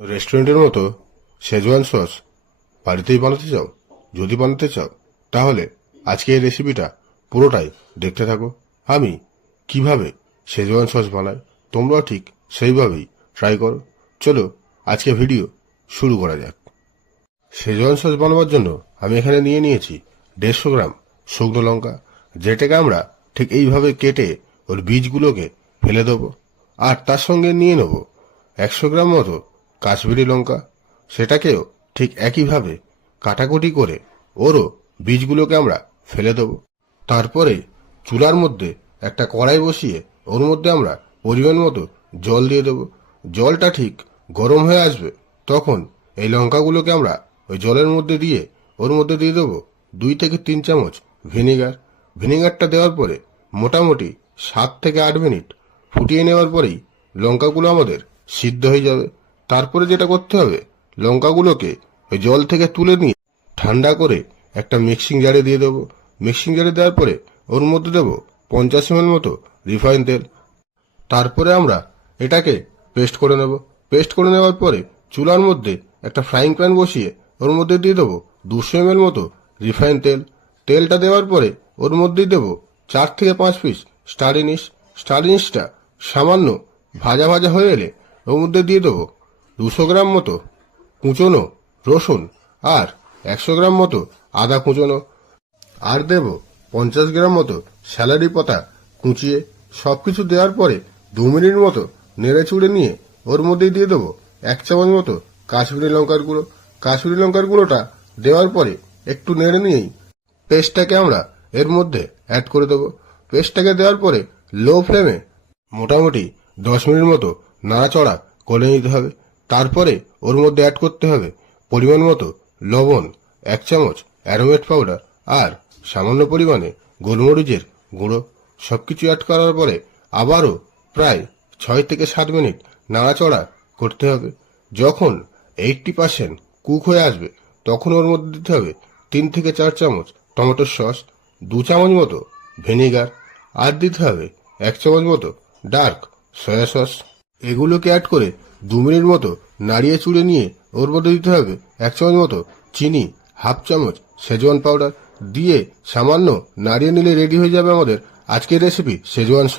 রেস্টুরেন্টের মতো schezwan sauce বাড়িতেই বানাতে চাও? যদি বানাতে চাও তাহলে আজকে এই রেসিপিটা পুরোটাই দেখতে থাকো। আমি কিভাবে শেজওয়ান সস বানাই তোমরাও ঠিক সেইভাবেই ট্রাই করো। চলো আজকে ভিডিও শুরু করা যাক। শেজওয়ান সস বানাবার জন্য আমি এখানে নিয়ে নিয়েছি 150 গ্রাম শুকনো লঙ্কা, যেটাকে আমরা ঠিক এইভাবে কেটে ওর বীজগুলোকে ফেলে দেবো। আর তার সঙ্গে নিয়ে নেব 100 গ্রাম মতো কাশ্মীরি লঙ্কা, সেটাকেও ঠিক একইভাবে কাটাকুটি করে ওরও বীজগুলোকে আমরা ফেলে দেব। তারপরে চুলার মধ্যে একটা কড়াই বসিয়ে ওর মধ্যে আমরা পরিমাণ মতো জল দিয়ে দেব। জলটা ঠিক গরম হয়ে আসবে তখন এই লঙ্কাগুলোকে আমরা ওই জলের মধ্যে দিয়ে ওর মধ্যে দিয়ে দেবো 2 থেকে 3 চামচ ভিনেগার। ভিনেগারটা দেওয়ার পরে মোটামুটি 7 থেকে 8 মিনিট ফুটিয়ে নেওয়ার পরেই লঙ্কাগুলো আমাদের সিদ্ধ হয়ে যাবে। তারপরে যেটা করতে হবে, লঙ্কাগুলোকে ওই জল থেকে তুলে নিয়ে ঠান্ডা করে একটা মিক্সিং জারে দিয়ে দেবো। মিক্সিং জারে দেওয়ার পরে ওর মধ্যে দেবো 50 ml মতো রিফাইন তেল। তারপরে আমরা এটাকে পেস্ট করে নেব। পেস্ট করে নেওয়ার পরে চুলার মধ্যে একটা ফ্রাইং প্যান বসিয়ে ওর মধ্যে দিয়ে দেবো 200 ml মতো রিফাইন তেল। তেলটা দেওয়ার পরে ওর মধ্যেই দেবো 4 থেকে 5 পিস স্টার ইনিশ। স্টার ইনিশটা সামান্য ভাজা ভাজা হয়ে এলে ওর মধ্যে দিয়ে দেবো 200 গ্রাম মতো কুচনো রসুন আর 100 গ্রাম মতো আদা কুচনো, আর দেব 50 গ্রাম মতো স্যালারি পাতা কুচিয়ে। সবকিছু দেওয়ার পরে 2 মিনিট মতো নেড়ে চুড়ে নিয়ে ওর মধ্যেই দিয়ে দেবো 1 চামচ মতো কাশ্মীরি লঙ্কার গুঁড়ো। কাশ্মীরি লঙ্কার গুঁড়োটা দেওয়ার পরে একটু নেড়ে নিয়েই পেস্টটাকে আমরা এর মধ্যে অ্যাড করে দেবো। পেস্টটাকে দেওয়ার পরে লো ফ্লেমে মোটামুটি 10 মিনিট মতো নাড়াচড়া করে নিতে হবে। তারপরে ওর মধ্যে অ্যাড করতে হবে পরিমাণ মতো লবণ, 1 চামচ অ্যারোমেট পাউডার আর সামান্য পরিমাণে গোলমরিচের গুঁড়ো। সবকিছু অ্যাড করার পরে আবারও প্রায় 6 থেকে 7 মিনিট নাড়াচড়া করতে হবে। যখন 80% কুক হয়ে আসবে তখন ওর মধ্যে দিতে হবে 3 থেকে 4 চামচ টমেটোর সস, 2 চামচ মতো ভিনেগার আর দিতে হবে 1 চামচ মতো ডার্ক সয়া সস। এগুলোকে অ্যাড করে 2 মিনিট মতো নাড়িয়ে চুড়ে নিয়ে ওর মধ্যে দিতে হবে 1 চামচ মতো চিনি, হাফ চামচ শেজওয়ান পাউডার দিয়ে সামান্য নাড়িয়ে নিলে রেডি হয়ে যাবে আমাদের আজকের রেসিপি শেজওয়ান সস।